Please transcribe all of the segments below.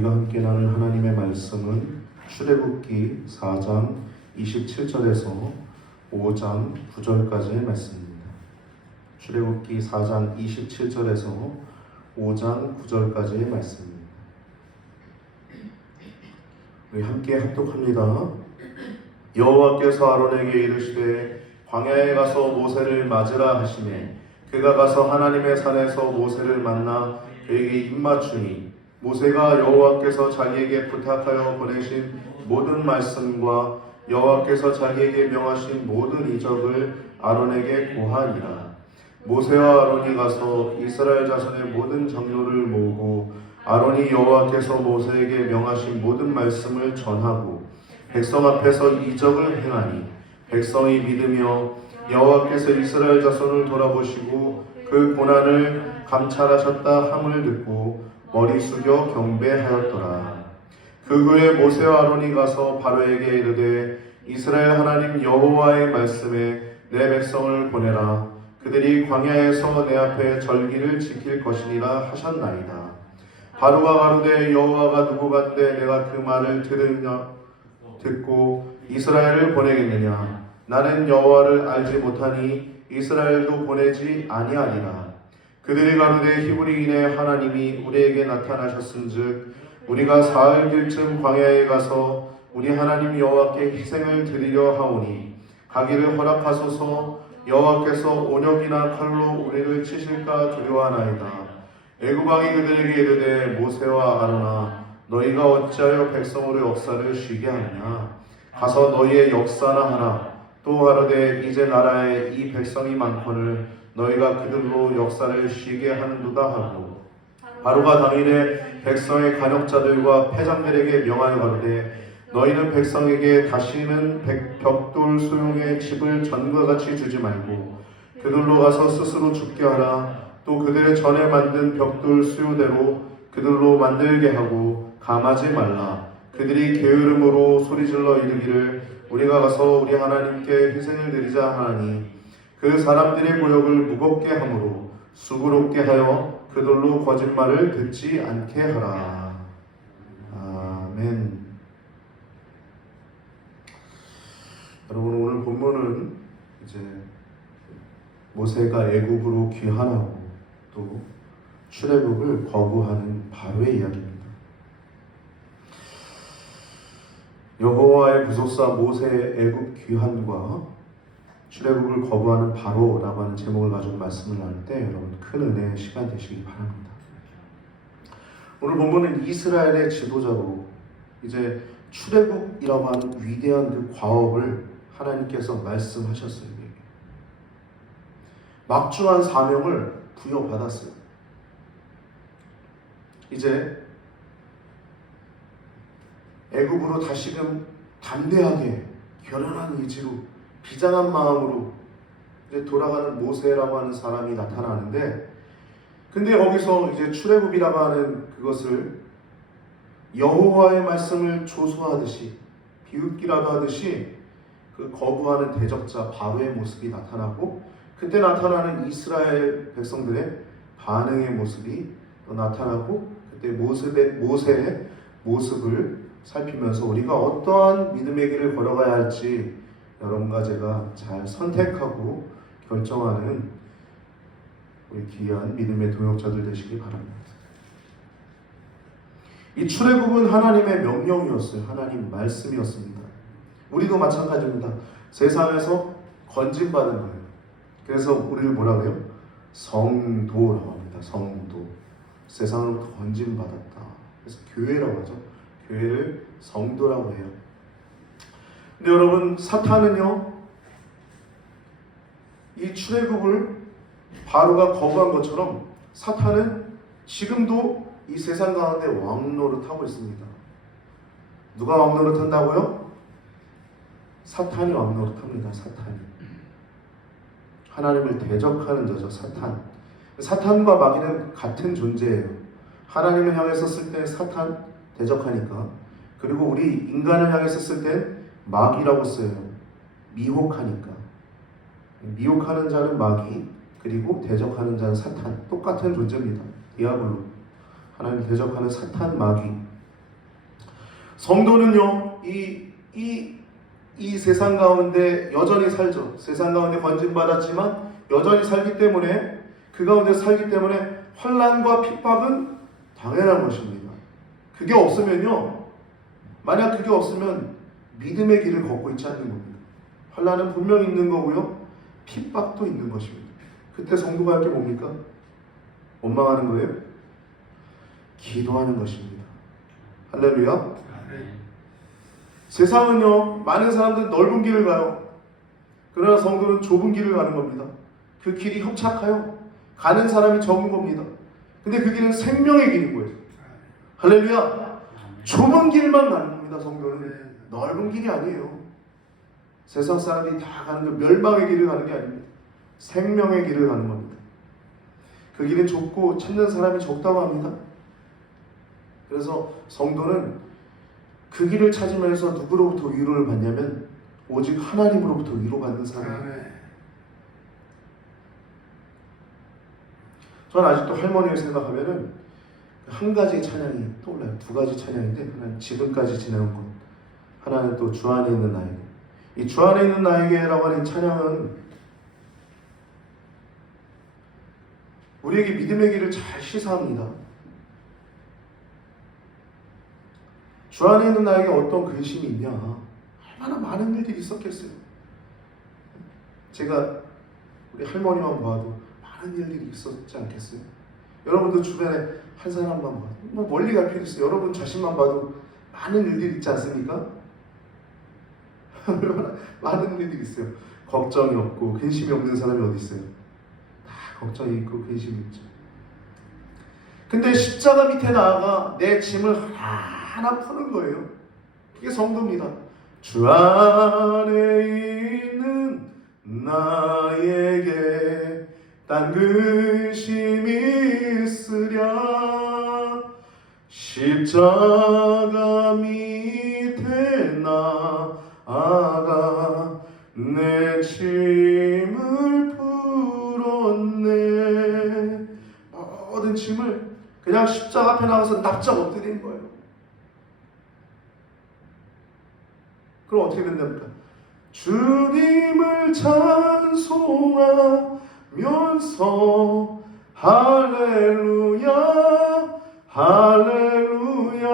우리가 함께 나눌 하나님의 말씀은 출애굽기 4장 27절에서 5장 9절까지의 말씀입니다. 출애굽기 4장 27절에서 5장 9절까지의 말씀입니다. 우리 함께 합독합니다. 여호와께서 아론에게 이르시되 광야에 가서 모세를 맞으라 하시매 그가 가서 하나님의 산에서 모세를 만나 그에게 입맞추니 모세가 여호와께서 자기에게 부탁하여 보내신 모든 말씀과 여호와께서 자기에게 명하신 모든 이적을 아론에게 고하니라. 모세와 아론이 가서 이스라엘 자손의 모든 장로를 모으고 아론이 여호와께서 모세에게 명하신 모든 말씀을 전하고 백성 앞에서 이적을 행하니 백성이 믿으며 여호와께서 이스라엘 자손을 돌아보시고 그 고난을 감찰하셨다 함을 듣고 머리 숙여 경배하였더라. 그 후에 모세와 아론이 가서 바로에게 이르되 이스라엘 하나님 여호와의 말씀에 내 백성을 보내라. 그들이 광야에서 내 앞에 절기를 지킬 것이니라 하셨나이다. 바로가 가로되 여호와가 누구간데 내가 그 말을 듣고 이스라엘을 보내겠느냐. 나는 여호와를 알지 못하니 이스라엘도 보내지 아니하리라. 그들이 가로되 히브리인의 하나님이 우리에게 나타나셨은즉 우리가 사흘길쯤 광야에 가서 우리 하나님 여호와께 희생을 드리려 하오니 가기를 허락하소서. 여호와께서 온역이나 칼로 우리를 치실까 두려워하나이다. 애굽 왕이 그들에게 이르되 모세와 아론아 너희가 어찌하여 백성으로 역사를 쉬게 하느냐. 가서 너희의 역사나 하라. 또 가로되 이제 나라에 이 백성이 많거늘 너희가 그들로 역사를 쉬게 하는도다 하고 바로가 당일에 백성의 간역자들과 패장들에게 명하여 가로되 너희는 백성에게 다시는 벽돌 소용의 집을 전과 같이 주지 말고 그들로 가서 스스로 죽게 하라. 또 그들의 전에 만든 벽돌 수요대로 그들로 만들게 하고 감하지 말라. 그들이 게으름으로 소리질러 이르기를 우리가 가서 우리 하나님께 희생을 드리자 하니 그 사람들의 모욕을 무겁게 하므로 수고롭게 하여 그들로 거짓말을 듣지 않게 하라. 아멘. 여러분, 오늘 본문은 이제 모세가 애굽으로 귀환하고 또 출애굽을 거부하는 바로의 이야기입니다. 여호와의 부속사 모세의 애굽 귀환과 출애굽을 거부하는 바로라고 하는 제목을 가지고 말씀을 나눌 때 여러분 큰 은혜의 시간 되시기 바랍니다. 오늘 본문은 이스라엘의 지도자로 이제 출애굽이라고 하는 위대한 그 과업을 하나님께서 말씀하셨어요. 막중한 사명을 부여받았어요. 이제 애굽으로 다시금 담대하게 결연한 의지로 비장한 마음으로 이제 돌아가는 모세라고 하는 사람이 나타나는데, 근데 거기서 이제 출애굽이라고 하는 그것을 여호와의 말씀을 조소하듯이 비웃기라도 하듯이 그 거부하는 대적자 바로의 모습이 나타나고, 그때 나타나는 이스라엘 백성들의 반응의 모습이 또 나타나고, 그때 모세의 모습을 살피면서 우리가 어떠한 믿음의 길을 걸어가야 할지 여러분과 제가 잘 선택하고 결정하는 우리 귀한 믿음의 동역자들 되시기 바랍니다. 이 출애굽은 하나님의 명령이었어요. 하나님 말씀이었습니다. 우리도 마찬가지입니다. 세상에서 건진받은 거예요. 그래서 우리를 뭐라고 해요? 성도라고 합니다. 성도. 세상으로부터 건진받았다. 그래서 교회라고 하죠. 교회를 성도라고 해요. 근데 여러분, 사탄은요, 이 출애굽을 바로가 거부한 것처럼 사탄은 지금도 이 세상 가운데 왕노릇하고 있습니다. 누가 왕노릇한다고요? 사탄이 왕노릇합니다. 사탄이. 하나님을 대적하는 자죠. 사탄. 사탄과 마귀는 같은 존재예요. 하나님을 향해서 쓸 때 사탄 대적하니까, 그리고 우리 인간을 향해서 쓸 때 마귀라고 써요. 미혹하니까. 미혹하는 자는 마귀, 그리고 대적하는 자는 사탄. 똑같은 존재입니다. 디아블로. 하나님 대적하는 사탄, 마귀. 성도는요, 이 세상 가운데 여전히 살죠. 세상 가운데 건진받았지만 여전히 살기 때문에, 그 가운데 살기 때문에 환난과 핍박은 당연한 것입니다. 그게 없으면요, 만약 그게 없으면 믿음의 길을 걷고 있지 않는 겁니다. 환난은 분명히 있는 거고요, 핍박도 있는 것입니다. 그때 성도가 할 게 뭡니까? 원망하는 거예요? 기도하는 것입니다. 할렐루야. 세상은요, 많은 사람들은 넓은 길을 가요. 그러나 성도는 좁은 길을 가는 겁니다. 그 길이 협착하여 가는 사람이 적은 겁니다. 근데 그 길은 생명의 길인 거예요. 할렐루야. 좁은 길만 가는 겁니다. 성도는 넓은 길이 아니에요. 세상 사람들이 다 가는 그 멸망의 길을 가는 게 아닙니다. 생명의 길을 가는 겁니다. 그 길은 좁고 찾는 사람이 적다고 합니다. 그래서 성도는 그 길을 찾으면서 누구로부터 위로를 받냐면 오직 하나님으로부터 위로받는 사람이에요. 저는 아직도 할머니를 생각하면은 한 가지의 찬양이 떠올라요. 두 가지 찬양인데, 하나는 지금까지 지내온 것, 하나는 또 주 안에 있는 나에게. 이 주 안에 있는 나에게라고 하는 찬양은 우리에게 믿음의 길을 잘 시사합니다. 주 안에 있는 나에게 어떤 근심이 있냐, 얼마나 많은 일들이 있었겠어요. 제가 우리 할머니만 봐도 많은 일들이 있었지 않겠어요? 여러분도 주변에 한 사람만 봐도, 뭐 멀리 갈 필요 있어요. 여러분 자신만 봐도 많은 일들이 있지 않습니까? 얼마나 많은 일들이 있어요. 걱정이 없고 근심이 없는 사람이 어디 있어요? 다 걱정이 있고 근심이 있죠. 근데 십자가 밑에 나아가 내 짐을 하나 푸는 거예요. 그게 성도입니다. 주 안에 있는 나에게 딴 근심이 있으랴, 십자가 밑에 나아가 내 짐을 풀었네. 모든 짐을 그냥 십자가 앞에 나가서 납작 엎드리는 거예요. 그럼 어떻게 된답니까? 주님을 찬송하면서 할렐루야 할렐루야.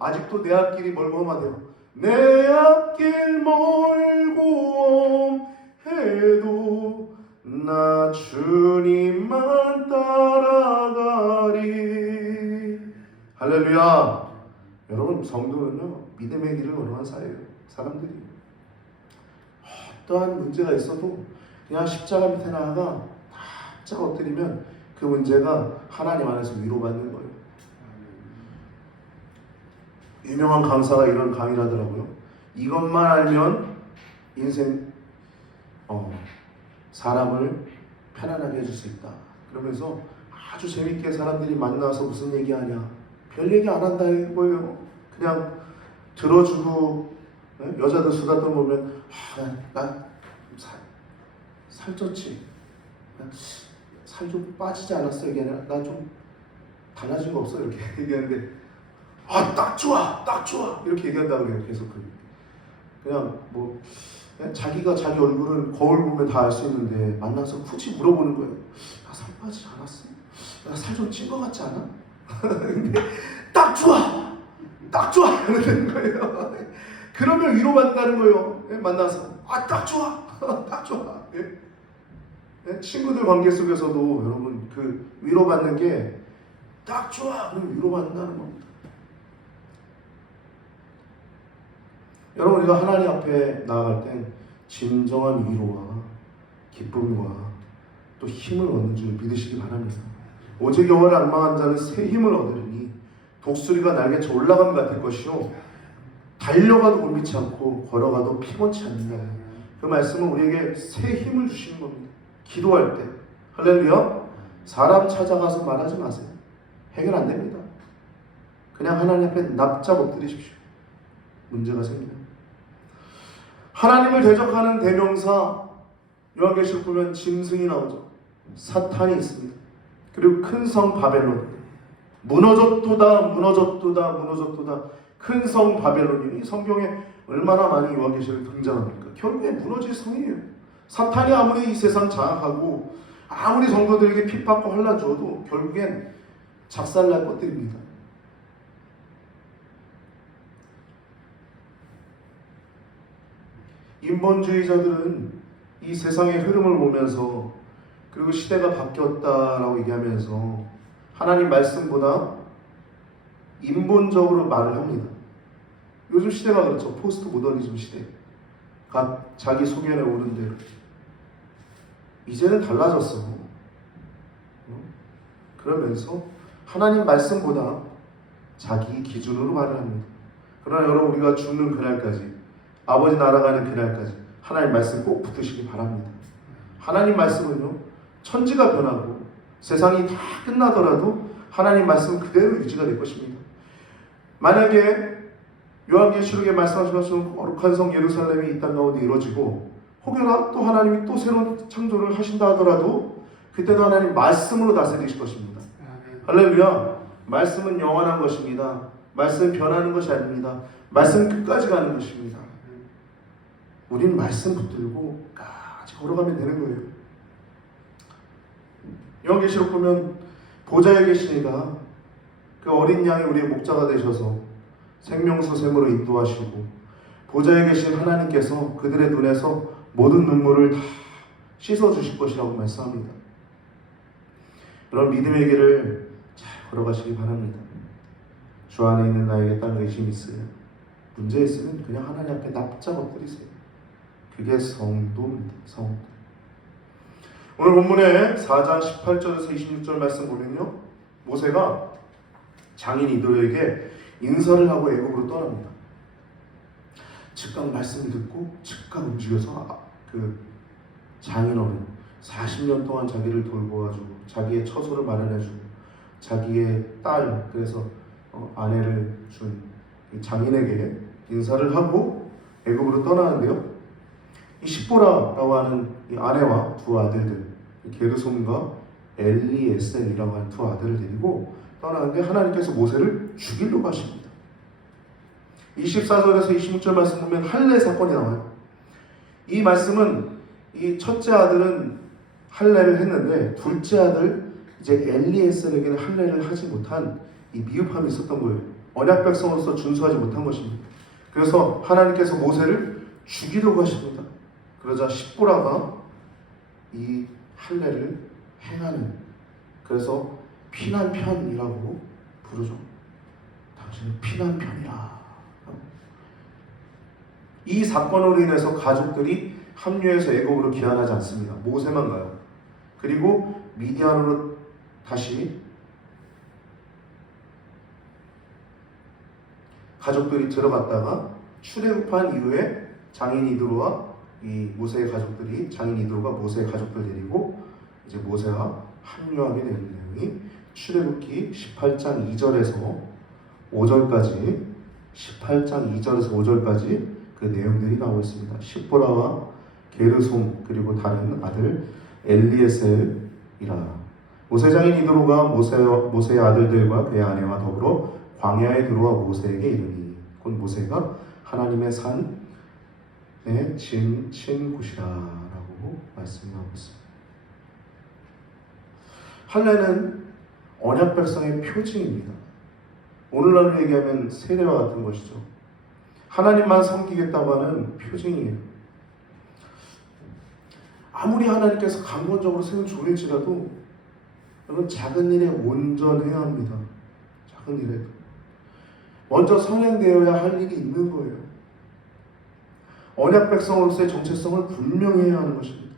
아직도 내 앞길이 멀고 험하대요. 내 앞길 멀고 험해도 나 주님만 따라가리. 할렐루야. 여러분, 성도는요, 믿음의 길을 걸어간 사람들이 어떠한 문제가 있어도 그냥 십자가 밑에 나아가 납작 엎드리면 그 문제가 하나님 안에서 위로받는 거예요. 유명한 강사가 이런 강의를 하더라고요. 이것만 알면 인생 사람을 편안하게 해줄 수 있다. 그러면서 아주 재밌게 사람들이 만나서 무슨 얘기하냐, 별 얘기 안 한다 이거예요. 그냥 들어주고, 여자들 수다 떠보면 나 살쪘지, 살 좀 빠지지 않았어, 이게 아니라 나 좀 달라진 거 없어, 이렇게 얘기하는데 딱 좋아, 딱 좋아, 이렇게 얘기한다고 그래요. 계속 그냥 뭐 자기가 자기 얼굴은 거울 보면 다 알 수 있는데 만나서 굳이 물어보는 거예요. 나 살 빠지지 않았어? 나 살 좀 찐 거 같지 않아? 근데 딱 좋아, 딱 좋아 이러는 거예요. 그러면 위로받는다는 거예요. 만나서 딱 좋아, 딱 좋아. 친구들 관계 속에서도 여러분 그 위로받는 게 딱 좋아, 그러면 위로받는다는 겁니다. 여러분, 우리가 하나님 앞에 나아갈 땐 진정한 위로와 기쁨과 또 힘을 얻는 줄 믿으시기 바랍니다. 오직 여호와를 앙망한 자는 새 힘을 얻으리니 독수리가 날개쳐 올라감 같을 것이요 달려가도 곤비치 않고 걸어가도 피곤치 않는다. 그 말씀은 우리에게 새 힘을 주시는 겁니다. 기도할 때 할렐루야. 사람 찾아가서 말하지 마세요. 해결 안 됩니다. 그냥 하나님 앞에 납작 엎드리십시오. 문제가 생겨요. 하나님을 대적하는 대명사 요한계시록 보면 짐승이 나오죠. 사탄이 있습니다. 그리고 큰 성 바벨론 무너졌도다 무너졌도다 무너졌도다. 큰 성 바벨론이 성경에 얼마나 많이 요한계시록에 등장합니까? 결국에 무너질 성이에요. 사탄이 아무리 이 세상 장악하고 아무리 성도들에게 핍박과 혼란 주어도 결국엔 작살날 것들입니다. 인본주의자들은 이 세상의 흐름을 보면서 그리고 시대가 바뀌었다라고 얘기하면서 하나님 말씀보다 인본적으로 말을 합니다. 요즘 시대가 그렇죠. 포스트 모더니즘 시대. 각 자기 소견에 오른 대로. 이제는 달라졌어. 그러면서 하나님 말씀보다 자기 기준으로 말을 합니다. 그러나 여러분, 우리가 죽는 그날까지, 아버지 날아가는 그날까지 하나님 말씀 꼭 붙드시기 바랍니다. 하나님 말씀은요, 천지가 변하고 세상이 다 끝나더라도 하나님 말씀은 그대로 유지가 될 것입니다. 만약에 요한계시록에 말씀하신 것처럼 거룩한 성 예루살렘이 이 땅 가운데 이루어지고 혹여나 또 하나님이 또 새로운 창조를 하신다 하더라도 그때도 하나님 말씀으로 다스리실 것입니다. 할렐루야. 말씀은 영원한 것입니다. 말씀은 변하는 것이 아닙니다. 말씀은 끝까지 가는 것입니다. 우리는 말씀 붙들고 끝까지 걸어가면 되는 거예요. 요한계시록 보면 보좌에 계신 이가 그 어린 양이 우리의 목자가 되셔서 생명수 샘으로 인도하시고 보좌에 계신 하나님께서 그들의 눈에서 모든 눈물을 다 씻어주실 것이라고 말씀합니다. 그런 믿음의 길을 잘 걸어가시기 바랍니다. 주 안에 있는 나에게 딴 의심 있으면, 문제 있으면 그냥 하나님 앞에 납작 엎드리세요. 그게 성도입니다. 성도. 오늘 본문에 4장 18절에서 26절 말씀 보면요, 모세가 장인 이도에게 인사를 하고 애굽으로 떠납니다. 즉각 말씀을 듣고 즉각 움직여서 그 장인어른 40년 동안 자기를 돌보아주고 자기의 처소를 마련해주고 자기의 딸, 그래서 아내를 준 장인에게 인사를 하고 애굽으로 떠나는데요, 이 십보라라고 하는 이 아내와 두 아들들, 게르솜과 엘리에셀이라고 하는 두 아들을 데리고 떠나는데 하나님께서 모세를 죽이려고 하십니다. 24절에서 26절 말씀 보면 할례 사건이 나와요. 이 말씀은 이 첫째 아들은 할례를 했는데 둘째 아들 이제 엘리에셀에게는 할례를 하지 못한 이 미흡함이 있었던 거예요. 언약 백성으로서 준수하지 못한 것입니다. 그래서 하나님께서 모세를 죽이려고 하십니다. 그러자 십보라가 이 할례를 행하는, 그래서 피난편이라고 부르죠. 당신은 피난편이라. 이 사건으로 인해서 가족들이 합류해서 애굽으로 귀환하지 않습니다. 모세만 가요. 그리고 미디안으로 다시 가족들이 들어갔다가 출애굽한 이후에 장인 이드로와 이 모세의 가족들이, 장인 이드로가 모세의 가족들 데리고 이제 모세와 합류하게 되는 내용이 출애굽기 18장 2절에서 5절까지, 18장 2절에서 5절까지 그 내용들이 나오고 있습니다. 십보라와 게르솜 그리고 다른 아들 엘리에셀이라. 모세 장인 이드로가 모세의 아들들과 그의 아내와 더불어 광야에 들어와 모세에게 이르니 곧 모세가 하나님의 산에 친 곳이라라고 말씀하고 있습니다. 할례는 언약 백성의 표징입니다. 오늘날로 얘기하면 세례와 같은 것이죠. 하나님만 섬기겠다고 하는 표징이에요. 아무리 하나님께서 강권적으로 세운 종일지라도 여러분, 작은 일에 온전해야 합니다. 작은 일에도 먼저 선행되어야 할 일이 있는 거예요. 언약 백성으로서의 정체성을 분명히 해야 하는 것입니다.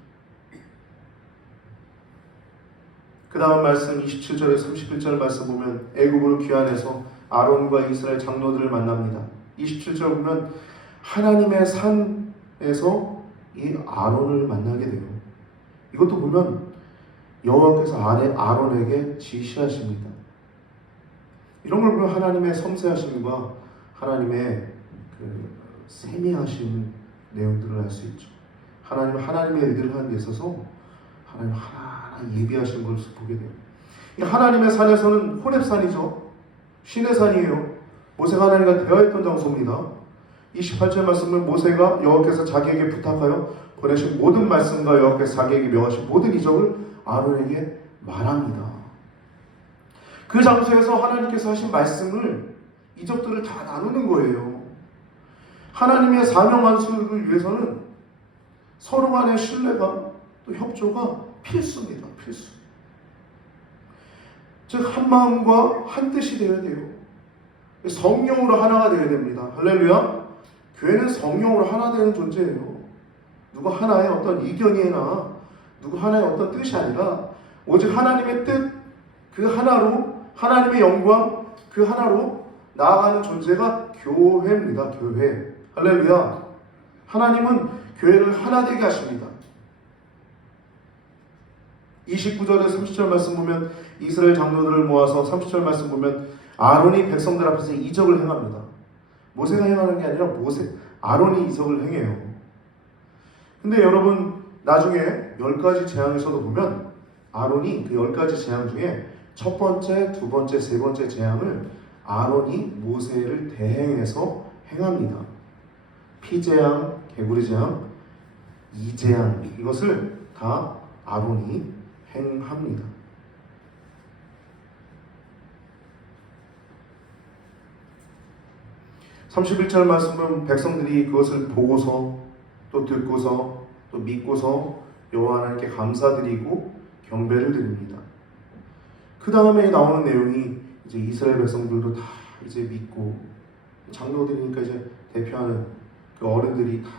그 다음 말씀 27절에 31절 말씀 보면 애굽으로 귀환해서 아론과 이스라엘 장로들을 만납니다. 27절 보면 하나님의 산에서 이 아론을 만나게 돼요. 이것도 보면 여호와께서 아론에게 지시하십니다. 이런 걸 보면 하나님의 섬세하심과 하나님의 그 세미하신 내용들을 알 수 있죠. 하나님의 일들을 하는 데 있어서 하나님 하나하나 예비하신 것을 보게 돼요. 이 하나님의 산에서는 호렙산이죠. 신의 산이에요. 모세가 하나님과 대화했던 장소입니다. 28절 말씀을 모세가 여호와께서 자기에게 부탁하여 보내신 모든 말씀과 여호와께서 자기에게 명하신 모든 이적을 아론에게 말합니다. 그 장소에서 하나님께서 하신 말씀을 이적들을 다 나누는 거예요. 하나님의 사명 완수를 위해서는 서로 간의 신뢰가 또 협조가 필수입니다. 필수. 즉 한 마음과 한 뜻이 되어야 돼요. 성령으로 하나가 되어야 됩니다. 할렐루야. 교회는 성령으로 하나 되는 존재예요. 누구 하나의 어떤 이견이나 누구 하나의 어떤 뜻이 아니라 오직 하나님의 뜻 그 하나로 하나님의 영광 그 하나로 나아가는 존재가 교회입니다. 교회. 할렐루야. 하나님은 교회를 하나 되게 하십니다. 29절에 30절 말씀 보면 이스라엘 장로들을 모아서 30절 말씀 보면 아론이 백성들 앞에서 이적을 행합니다. 모세가 행하는 게 아니라 아론이 이적을 행해요. 근데 여러분 나중에 10가지 재앙에서도 보면 아론이 그 10가지 재앙 중에 첫 번째, 두 번째, 세 번째 재앙을 아론이 모세를 대행해서 행합니다. 피재앙, 개구리 재앙, 이재앙 이것을 다 아론이 행합니다. (31절) 말씀은 백성들이 그것을 보고서 또 듣고서 또 믿고서 여호와 하나님께 감사드리고 경배를 드립니다. 그 다음에 나오는 내용이 이제 이스라엘 백성들도 다 이제 믿고 장로들이니까 이제 대표하는 그 어른들이 다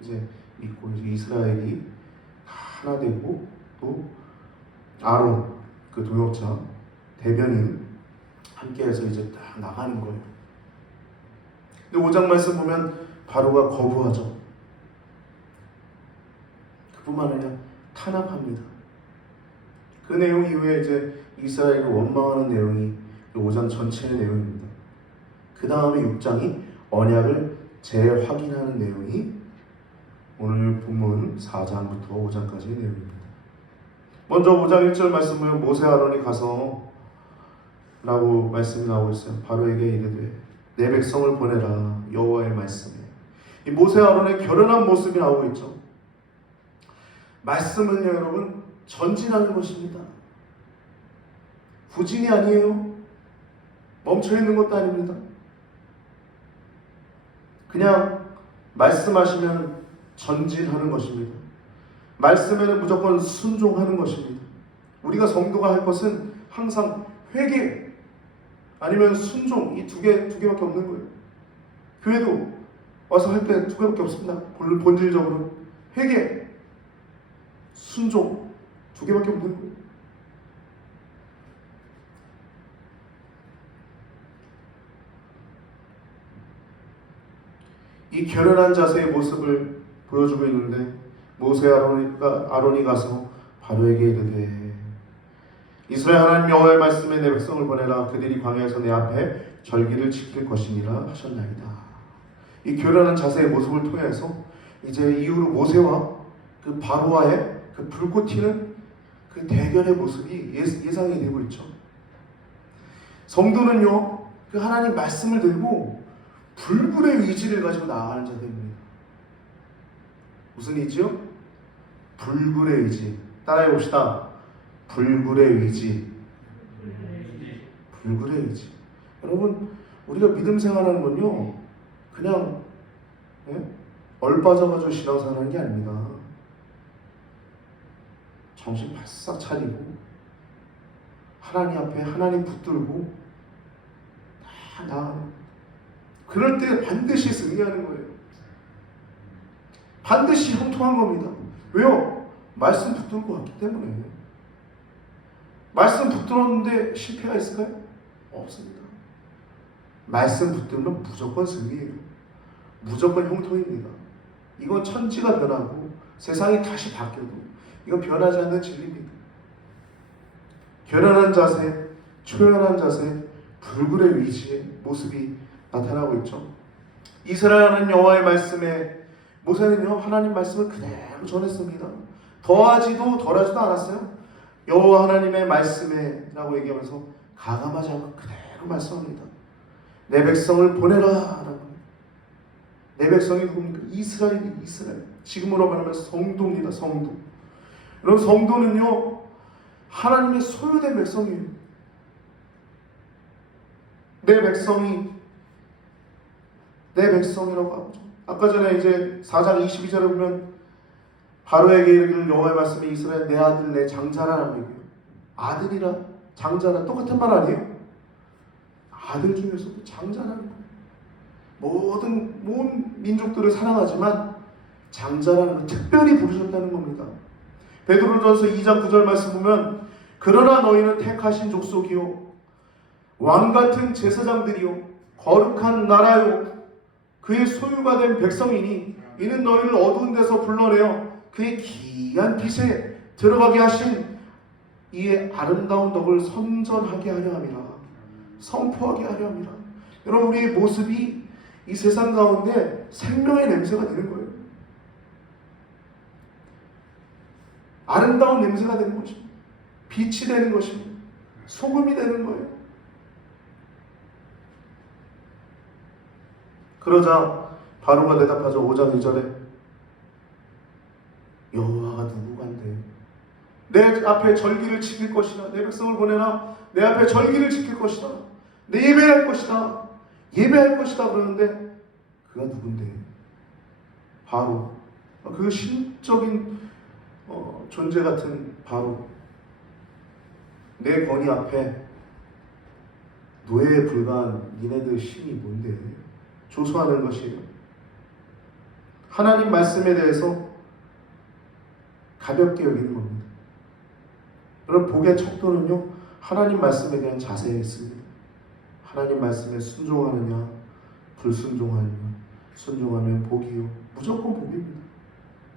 이제 믿고 이제 이스라엘이 다 하나 되고 또 아론 그 동역자 대변인 함께해서 이제 딱 나가는 거예요. 근데 5장 말씀 보면 바로가 거부하죠. 그뿐만 아니라 탄압합니다. 그 내용 이후에 이제 이스라엘을 원망하는 내용이 5장 전체의 내용입니다. 그 다음에 6장이 언약을 재확인하는 내용이 오늘 본문 4장부터 5장까지의 내용입니다. 먼저 5장 1절 말씀을 모세 아론이 가서 라고 말씀이 나오고 있어요. 바로에게 이르되 내 백성을 보내라 여호와의 말씀에. 이 모세 아론의 결연한 모습이 나오고 있죠. 말씀은요 여러분 전진하는 것입니다. 후진이 아니에요. 멈춰있는 것도 아닙니다. 그냥 말씀하시면 전진하는 것입니다. 말씀에는 무조건 순종하는 것입니다. 우리가 성도가 할 것은 항상 회개 아니면 순종 이 두 개밖에 없는 거예요. 교회도 와서 할 때 두 개밖에 없습니다. 본질적으로 회개, 순종 두 개밖에 없는 거예요. 이 결연한 자세의 모습을 보여주고 있는데 모세 아론이 가서 바로에게 이르되 이스라엘 하나님 여호와의 말씀에 내 백성을 보내라 그들이 광야에서 내 앞에 절기를 지킬 것이니라 하셨나이다. 이 결연한 자세의 모습을 통해서 이제 이후로 모세와 그 바로와의 그 불꽃 튀는 그 대결의 모습이 예상이 되고 있죠. 성도는요 그 하나님 말씀을 들고 불굴의 의지를 가지고 나아가는 자들입니다. 무슨 의지요? 불굴의 의지. 따라해 봅시다. 불굴의 의지. 불굴의 의지. 여러분 우리가 믿음 생활하는 건요 그냥 얼빠져가지고 신앙생활하는 게 아닙니다. 정신 바싹 차리고 하나님 앞에 하나님 붙들고 다 나아가는. 그럴 때 반드시 승리하는 거예요. 반드시 형통한 겁니다. 왜요? 말씀 붙들고 왔기 때문에. 말씀 붙들었는데 실패가 있을까요? 없습니다. 말씀 붙들면 무조건 승리예요. 무조건 형통입니다. 이건 천지가 변하고 세상이 다시 바뀌어도 이건 변하지 않는 진리입니다. 결연한 자세, 초연한 자세, 불굴의 의지의 모습이 나타나고 있죠. 이스라엘은 여호와의 말씀에 모세는요 하나님 말씀을 그대로 전했습니다. 더하지도 덜하지도 않았어요. 여호와 하나님의 말씀에 라고 얘기하면서 가감하지 않고 그대로 말씀합니다. 내 백성을 보내라. 내 백성이 누굽니까? 이스라엘. 지금으로 말하면 성도입니다. 성도. 여러분, 성도는요 하나님의 소유된 백성이에요. 내 백성이라고 하죠. 아까 전에 이제 4장 22절에 보면 바로에게 이르기를 여호와의 말씀이 이스라엘 내 아들 내 장자라는 얘기예요. 아들이라 장자라 똑같은 말 아니에요? 아들 중에서도 장자라는 거예요. 모든 민족들을 사랑하지만 장자라는 걸 특별히 부르셨다는 겁니다. 베드로전서 2장 9절 말씀 보면 그러나 너희는 택하신 족속이요 왕같은 제사장들이요 거룩한 나라요 그의 소유가 된 백성이니 이는 너희를 어두운 데서 불러내어 그의 기이한 빛에 들어가게 하신 이의 아름다운 덕을 선전하게 하려 함이라. 선포하게 하려 함이라. 여러분, 우리의 모습이 이 세상 가운데 생명의 냄새가 되는 거예요. 아름다운 냄새가 되는 것입니다. 빛이 되는 것입니다. 소금이 되는 거예요. 그러자 바로가 대답하죠. 5장 2절에 여호와가 누구간데 내 앞에 절기를 지킬 것이다. 내 백성을 보내라. 내 앞에 절기를 지킬 것이다. 내 예배할 것이다. 예배할 것이다. 그러는데 그가 누군데? 바로 그 신적인 존재 같은 바로 내 권위 앞에 노예에 불과한 니네들 신이 뭔데? 조소하는 것이에요. 하나님 말씀에 대해서 가볍게 여기는 겁니다. 여러분, 복의 척도는요 하나님 말씀에 대한 자세에 있습니다. 하나님 말씀에 순종하느냐 불순종하느냐. 순종하면 복이요 무조건 복입니다.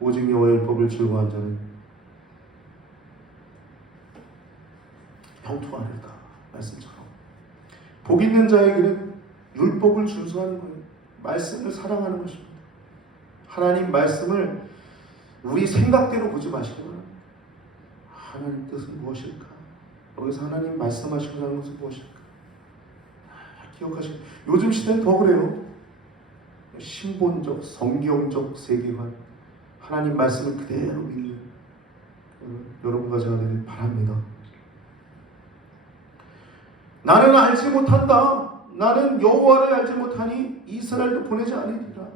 오직 여호와의 율법을 즐거워한 자는 형통하리로다 말씀처럼 복 있는 자에게는 율법을 준수하는 거예요. 말씀을 사랑하는 것입니다. 하나님 말씀을 우리 생각대로 보지 마시기 바랍니다. 하나님 뜻은 무엇일까? 여기서 하나님 말씀하시고자 하는 것은 무엇일까? 기억하시고, 요즘 시대는 더 그래요. 신본적, 성경적 세계관, 하나님 말씀을 그대로 믿는 여러분과 제가 되길 바랍니다. 나는 알지 못한다. 나는 여호와를 알지 못하니 이스라엘도 보내지 아니리라.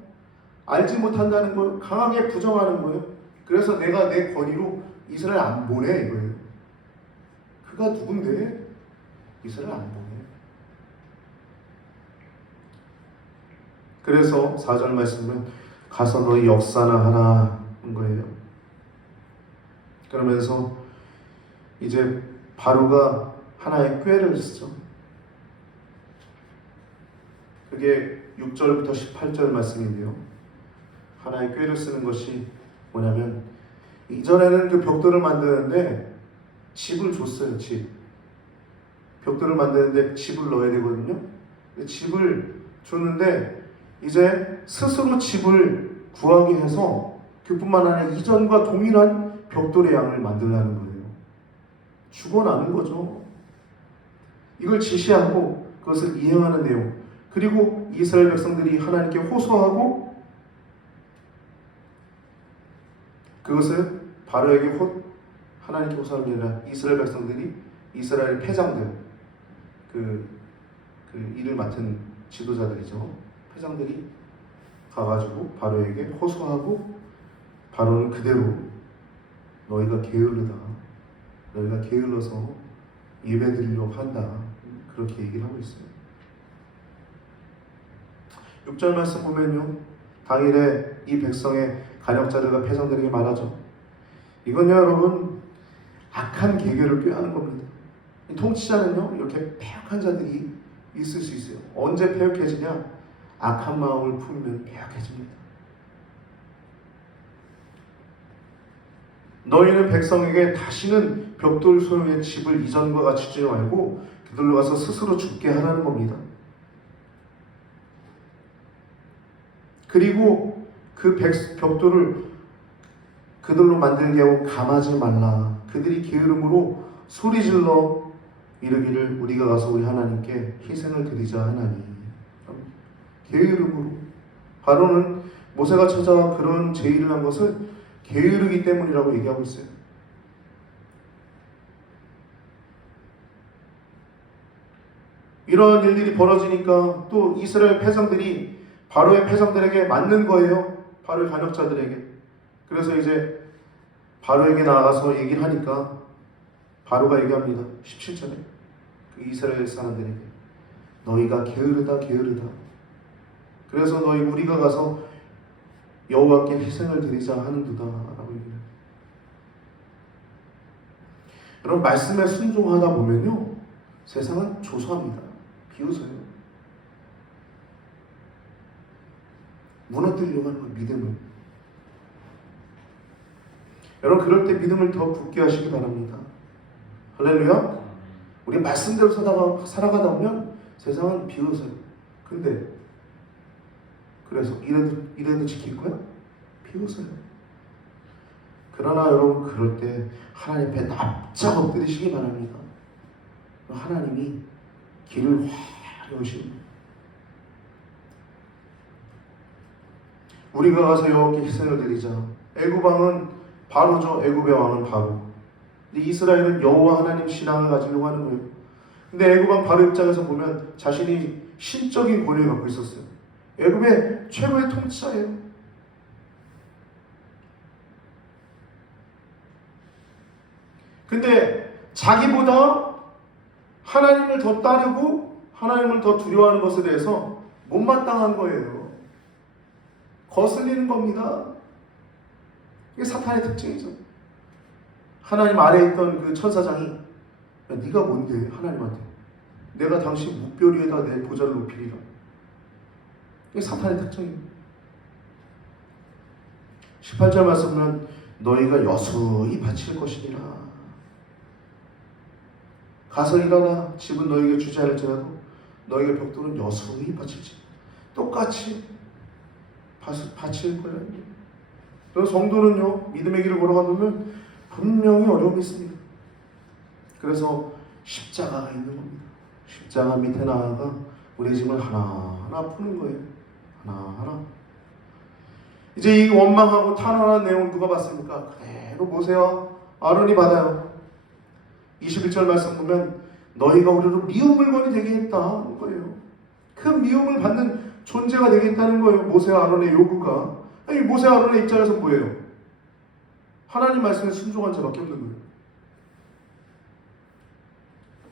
알지 못한다는 걸 강하게 부정하는 거예요. 그래서 내가 내 권위로 이스라엘 안 보내 이거예요. 그가 누군데 이스라엘 안 보내. 그래서 4절 말씀은 가서 너희 역사나 하라는 거예요. 그러면서 이제 바로가 하나의 꾀를 쓰죠. 그게 6절부터 18절 말씀인데요. 하나의 꾀를 쓰는 것이 뭐냐면, 이전에는 그 벽돌을 만드는데 집을 줬어요. 벽돌을 만드는데 집을 넣어야 되거든요. 집을 줬는데 이제 스스로 집을 구하게 해서 그뿐만 아니라 이전과 동일한 벽돌의 양을 만들라는 거예요. 죽어나는 거죠. 이걸 지시하고 그것을 이행하는 내용, 그리고 이스라엘 백성들이 하나님께 호소하고 그것을 바로에게 하나님께 호소하는 게 아니라 이스라엘 백성들이, 이스라엘 패장들, 그 일을 맡은 지도자들이죠. 패장들이 가가지고 바로에게 호소하고, 바로는 그대로 너희가 게을르다, 너희가 게을러서 예배드리려고 한다, 그렇게 얘기를 하고 있어요. 6절 말씀 보면요, 당일에 이 백성의 간역자들과 패장들에게 말하죠. 이건요 여러분, 악한 계계를 꾀하는 겁니다. 이 통치자는요 이렇게 패역한 자들이 있을 수 있어요. 언제 패역해지냐? 악한 마음을 품으면 패역해집니다. 너희는 백성에게 다시는 벽돌 소유의 집을 이전과 같이 주지 말고 그들로 가서 스스로 죽게 하라는 겁니다. 그리고 그 벽돌을 그들로 만들게 하고 감하지 말라. 그들이 게으름으로 소리질러 이르기를 우리가 가서 우리 하나님께 희생을 드리자 하나니. 게으름으로. 바로는 모세가 찾아와 그런 제의를 한 것을 게으르기 때문이라고 얘기하고 있어요. 이런 일들이 벌어지니까 또 이스라엘 패상들이 바로의 패상들에게 맞는 거예요. 바로의 반역자들에게. 그래서 이제 바로에게 나아가서 얘기를 하니까 바로가 얘기합니다. 17절에 그 이스라엘 사람들에게 너희가 게으르다 게으르다. 그래서 우리가 가서 여호와께 희생을 드리자 하는도다 라고 얘기해요. 여러분, 말씀에 순종하다 보면요 세상은 조소합니다. 비웃어요. 무너뜨리려고 하는 거, 믿음을. 여러분, 그럴 때 믿음을 더 굳게 하시기 바랍니다. 할렐루야. 우리 말씀대로 살아가다 보면 세상은 비웃어요. 근데 그래서 이래도 지킬 거야? 비웃어요. 그러나 여러분, 그럴 때 하나님 앞에 납작 엎드리시기 바랍니다. 하나님이 길을 확 여시는. 우리가 가서 여호와께 희생을 드리자. 애굽 왕은 바로죠. 애굽의 왕은 바로. 근데 이스라엘은 여호와 하나님 신앙을 가지려고 하는 거예요. 근데 애굽 왕 바로 입장에서 보면 자신이 신적인 권위를 갖고 있었어요. 애굽의 최고의 통치자예요. 근데 자기보다 하나님을 더 따르고 하나님을 더 두려워하는 것에 대해서 못마땅한 거예요. 거슬리는 겁니다. 이게 사탄의 특징이죠. 하나님 아래에 있던 그 천사장이 야, 네가 뭔데 하나님한테 내가 당신 묵별 위에다 내 보좌를 높이리라. 이게 사탄의 특징입니다. 18절 말씀 보면 너희가 여수히 바칠 것이니라. 가서 일어나 집은 너희에게 주지 않을지라도 너희의 벽돌은 여수히 바칠지. 똑같이 바칠 거예요. 그래서 성도는요 믿음의 길을 걸어가면 분명히 어려움이 있습니다. 그래서 십자가가 있는 겁니다. 십자가 밑에 나아가 우리의 짐을 하나하나 푸는 거예요. 하나하나. 이제 이 원망하고 탄원한 내용을 누가 받습니까? 그대로 모세와 아론이 받아요. 21절 말씀 보면 너희가 우리로 미운 물건이 되게 했다는 거예요. 그 미움을 받는 존재가 되겠다는 거예요. 모세와 아론의 요구가. 아니, 모세와 아론의 입장에서 뭐예요? 하나님 말씀에 순종한 자밖에 없는 거예요.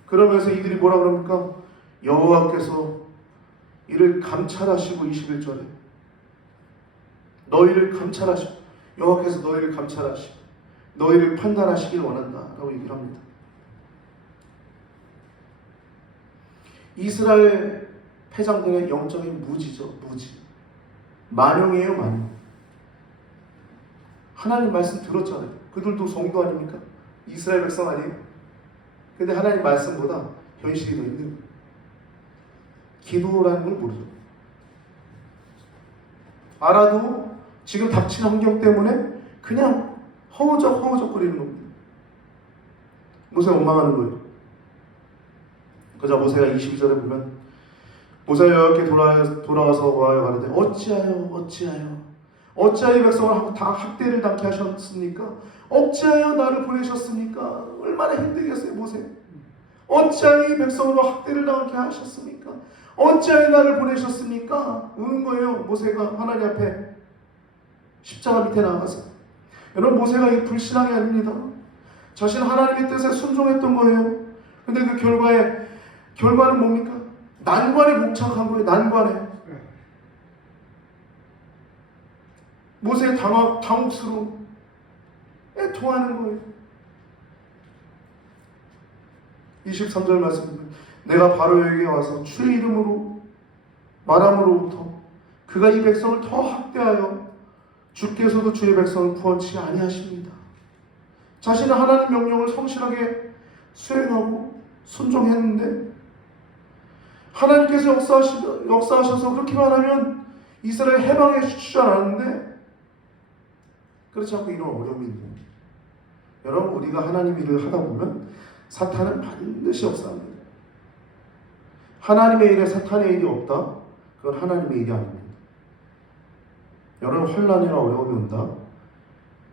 그러면서 이들이 뭐라 그럽니까? 여호와께서 이를 감찰하시고 21절에 너희를 감찰하시고 여호와께서 너희를 감찰하시고 너희를 판단하시길 원한다 라고 얘기를 합니다. 이스라엘 패장들의 영적인 무지죠. 무지. 만용이에요. 만용. 하나님 말씀 들었잖아요. 그들도 성도 아닙니까? 이스라엘 백성 아니에요? 근데 하나님 말씀보다 현실이 더 있는 거예요. 기도라는 걸 모르죠. 알아도 지금 닥친 환경 때문에 그냥 허우적거리는 겁니다. 모세가 원망하는 거예요. 그러자 모세가 22절에 보면 모세가 여호와께 돌아와서 고하여 가로되 어찌하여 이 백성을 다 학대를 당케 하셨습니까? 어찌하여 나를 보내셨습니까? 얼마나 힘들겠어요 모세. 어찌하여 이 백성으로 학대를 당케 하셨습니까? 어찌하여 나를 보내셨습니까? 우는 거예요. 모세가 하나님 앞에 십자가 밑에 나가서. 여러분, 모세가 이 불신앙이 아닙니다. 자신 하나님의 뜻에 순종했던 거예요. 근데 그 결과는 뭡니까? 난관에 봉착한 거예요. 난관에. 모세의 당혹스러움, 애통하는 거예요. 23절 말씀입니다. 내가 바로에게 와서 주의 이름으로 말함으로부터 그가 이 백성을 더 학대하여 주께서도 주의 백성을 구원치 아니하십니다. 자신은 하나님 명령을 성실하게 수행하고 순종했는데 하나님께서 역사하셔서 그렇게만 하면 이스라엘 해방해 주시지 않았는데 그렇지 않고 이런 어려움이 있는 거예요. 여러분, 우리가 하나님 일을 하다 보면 사탄은 반드시 역사합니다. 하나님의 일에 사탄의 일이 없다? 그건 하나님의 일이 아닙니다. 여러분, 환난이나 어려움이 온다,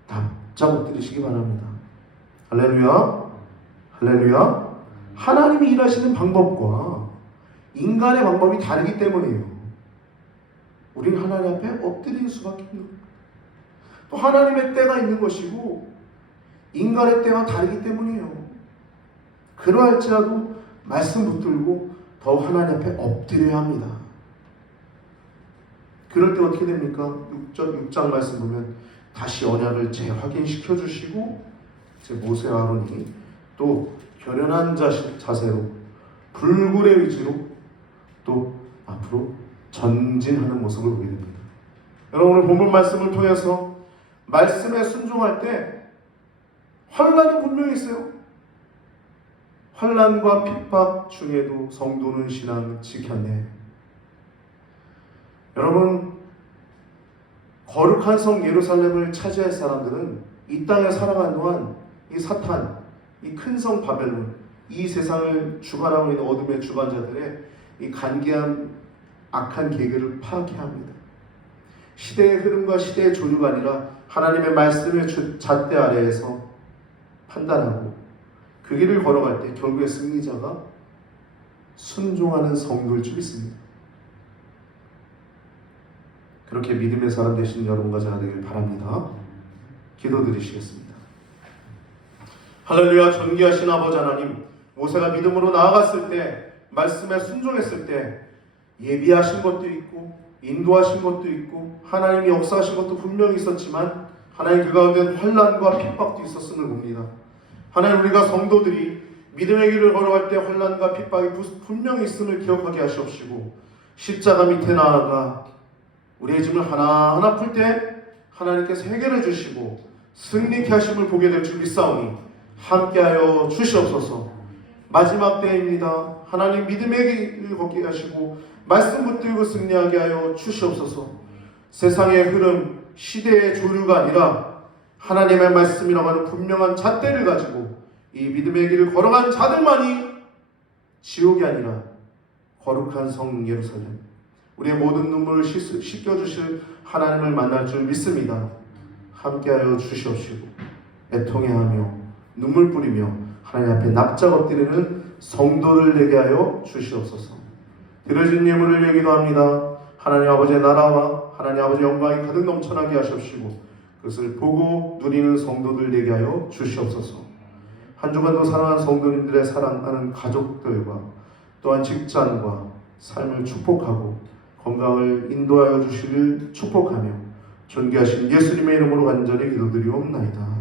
납작 엎드리시기 바랍니다. 할렐루야. 할렐루야. 하나님이 일하시는 방법과 인간의 방법이 다르기 때문이에요. 우리는 하나님 앞에 엎드릴 수밖에 없는 거예요. 또 하나님의 때가 있는 것이고 인간의 때와 다르기 때문이에요. 그러할지라도 말씀 붙들고 더욱 하나님 앞에 엎드려야 합니다. 그럴 때 어떻게 됩니까? 6장 말씀 보면 다시 언약을 재확인시켜 주시고 이제 모세와 아론이 또 결연한 자세로 불굴의 의지로 또 앞으로 전진하는 모습을 보게 됩니다. 여러분, 오늘 본문 말씀을 통해서 말씀에 순종할 때 환난이 분명히 있어요. 환난과 핍박 중에도 성도는 신앙 지켰네. 여러분, 거룩한 성 예루살렘을 차지할 사람들은 이 땅에 살아가는 동안 이 사탄, 이 큰 성 바벨론, 이 세상을 주관하고 있는 어둠의 주관자들의 이 간계한 악한 계획을 파악해야 합니다. 시대의 흐름과 시대의 조류가 아니라 하나님의 말씀의 잣대 아래에서 판단하고 그 길을 걸어갈 때 결국에 승리자가 순종하는 성도일 줄 믿습니다. 그렇게 믿음의 사람 되신 여러분과 제가 되길 바랍니다. 기도드리시겠습니다. 할렐루야. 존귀하신 아버지 하나님, 모세가 믿음으로 나아갔을 때, 말씀에 순종했을 때 예비하신 것도 있고 인도하신 것도 있고 하나님이 역사하신 것도 분명히 있었지만 하나님 그 가운데는 환난과 핍박도 있었음을 봅니다. 하나님, 우리가 성도들이 믿음의 길을 걸어갈 때 환난과 핍박이 분명히 있음을 기억하게 하시옵시고 십자가 밑에 나아가 우리의 짐을 하나하나 풀 때 하나님께서 해결해 주시고 승리케 하심을 보게 될 줄 믿사오니 함께하여 주시옵소서. 마지막 때입니다. 하나님, 믿음의 길을 걷게 하시고 말씀 붙들고 승리하게 하여 주시옵소서. 세상의 흐름, 시대의 조류가 아니라 하나님의 말씀이라고 하는 분명한 잣대를 가지고 이 믿음의 길을 걸어간 자들만이 지옥이 아니라 거룩한 성 예루살렘, 우리의 모든 눈물을 씻겨주실 하나님을 만날 줄 믿습니다. 함께하여 주시옵시고 애통해하며 눈물 뿌리며 하나님 앞에 납작 엎드리는 성도를 되게 하여 주시옵소서. 드려진 예물을 여기도 합니다. 하나님 아버지의 나라와 하나님 아버지의 영광이 가득 넘쳐나게 하시옵시고 그것을 보고 누리는 성도들 되게 하여 주시옵소서. 한 주간도 사랑하는 성도님들의 사랑하는 가족들과 또한 직장과 삶을 축복하고 건강을 인도하여 주시길 축복하며 존귀하신 예수님의 이름으로 간절히 기도드리옵나이다.